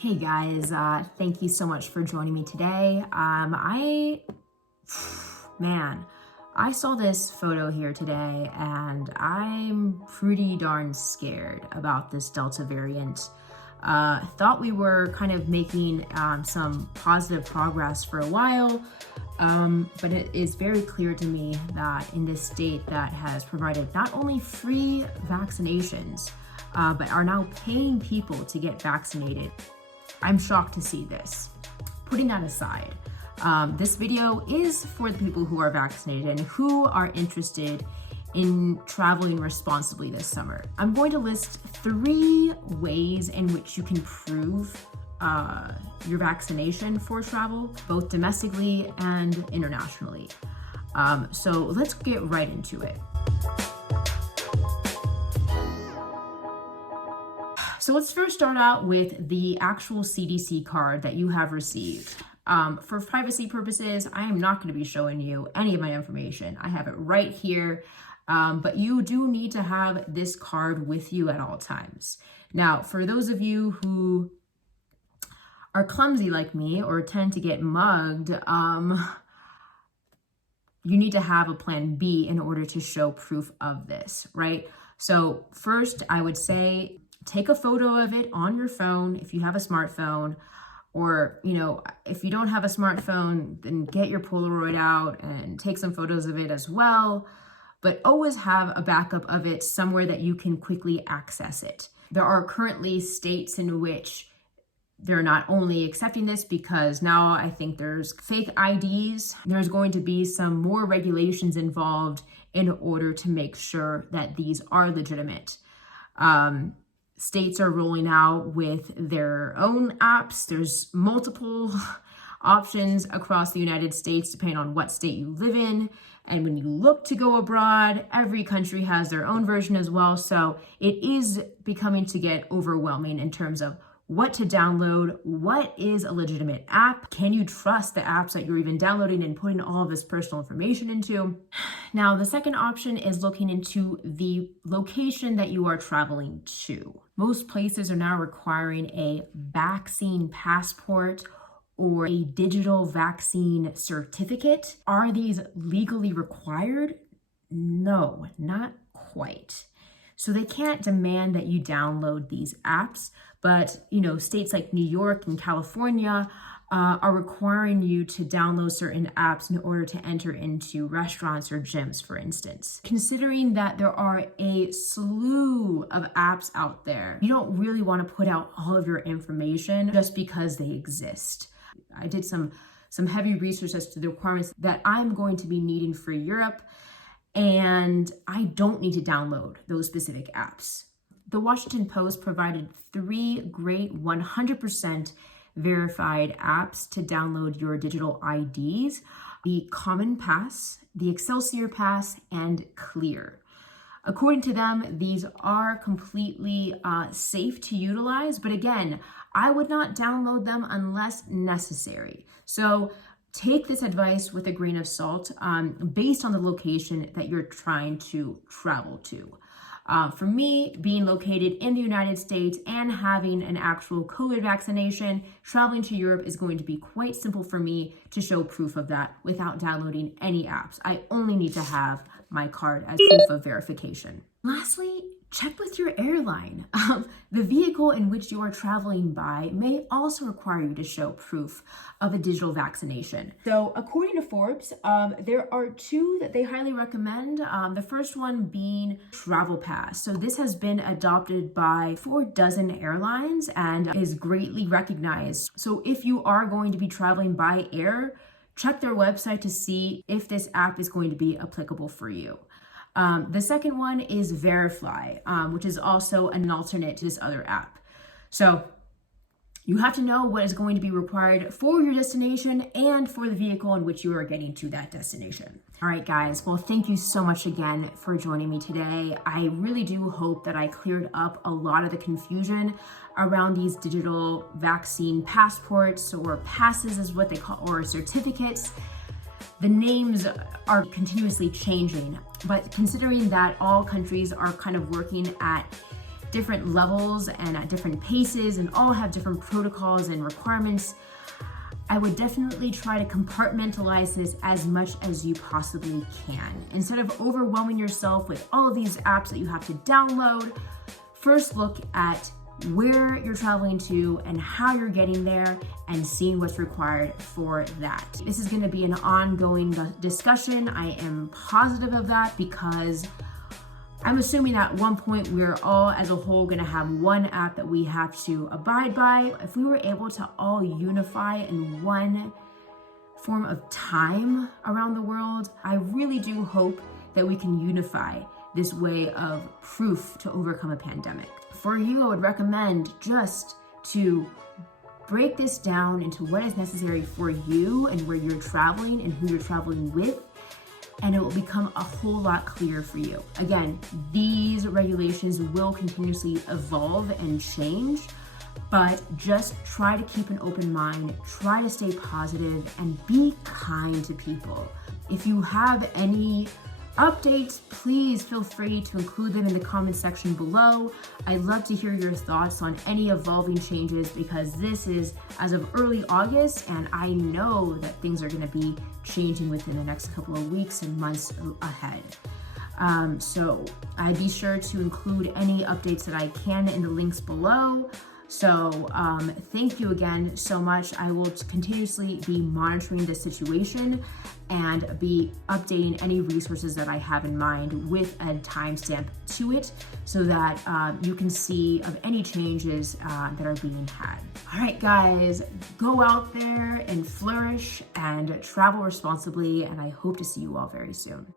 Hey guys, thank you so much for joining me today. I saw this photo here today and I'm pretty darn scared about this Delta variant. Thought we were kind of making some positive progress for a while, but it is very clear to me that in this state that has provided not only free vaccinations, but are now paying people to get vaccinated. I'm shocked to see this. Putting that aside, this video is for the people who are vaccinated and who are interested in traveling responsibly this summer. I'm going to list 3 ways in which you can prove your vaccination for travel, both domestically and internationally. So let's get right into it. So let's first start out with the actual CDC card that you have received. For privacy purposes, I am not going to be showing you any of my information. I have it right here, but you do need to have this card with you at all times. Now, for those of you who are clumsy like me or tend to get mugged, you need to have a plan B in order to show proof of this, right? So first, I would say take a photo of it on your phone if you have a smartphone, or, if you don't have a smartphone, then get your Polaroid out and take some photos of it as well. But always have a backup of it somewhere that you can quickly access it. There are currently states in which they're not only accepting this because now I think there's fake IDs. There's going to be some more regulations involved in order to make sure that these are legitimate. States are rolling out with their own apps. There's multiple options across the United States depending on what state you live in. And when you look to go abroad, every country has their own version as well. So it is becoming to get overwhelming in terms of what to download, what is a legitimate app, can you trust the apps that you're even downloading and putting all of this personal information into. Now, the second option is looking into the location that you are traveling to. Most places are now requiring a vaccine passport or a digital vaccine certificate. Are these legally required? No, not quite. So they can't demand that you download these apps, but states like New York and California are requiring you to download certain apps in order to enter into restaurants or gyms, for instance. Considering that there are a slew of apps out there, you don't really want to put out all of your information just because they exist. I did some heavy research as to the requirements that I'm going to be needing for Europe, and I don't need to download those specific apps. The Washington Post provided 3 great 100% verified apps to download your digital IDs: the Common Pass, the Excelsior Pass, and Clear. According to them, these are completely safe to utilize, but again, I would not download them unless necessary. So take this advice with a grain of salt based on the location that you're trying to travel to. For me, being located in the United States and having an actual COVID vaccination, traveling to Europe is going to be quite simple for me to show proof of that without downloading any apps. I only need to have my card as proof of verification. Lastly, check with your airline. The vehicle in which you are traveling by may also require you to show proof of a digital vaccination. So according to Forbes, there are 2 that they highly recommend. The first one being Travel Pass. So this has been adopted by 4 dozen airlines and is greatly recognized. So if you are going to be traveling by air, check their website to see if this app is going to be applicable for you. The second one is Verify, which is also an alternate to this other app. So you have to know what is going to be required for your destination and for the vehicle in which you are getting to that destination. All right, guys. Well, thank you so much again for joining me today. I really do hope that I cleared up a lot of the confusion around these digital vaccine passports, or passes is what they call, or certificates. The names are continuously changing, but considering that all countries are kind of working at different levels and at different paces and all have different protocols and requirements. I would definitely try to compartmentalize this as much as you possibly can. Instead of overwhelming yourself with all of these apps that you have to download, first look at where you're traveling to and how you're getting there and seeing what's required for that. This is going to be an ongoing discussion. I am positive of that because I'm assuming at one point we're all as a whole going to have one app that we have to abide by. If we were able to all unify in one form of time around the world, I really do hope that we can unify this way of proof to overcome a pandemic. For you, I would recommend just to break this down into what is necessary for you and where you're traveling and who you're traveling with, and it will become a whole lot clearer for you. Again, these regulations will continuously evolve and change, but just try to keep an open mind, try to stay positive, and be kind to people. If you have any updates, please feel free to include them in the comment section below. I'd love to hear your thoughts on any evolving changes because this is as of early August, and I know that things are going to be changing within the next couple of weeks and months ahead. So I'd be sure to include any updates that I can in the links below. So thank you again so much. I will continuously be monitoring this situation and be updating any resources that I have in mind with a timestamp to it so that you can see of any changes that are being had. All right, guys, go out there and flourish and travel responsibly, and I hope to see you all very soon.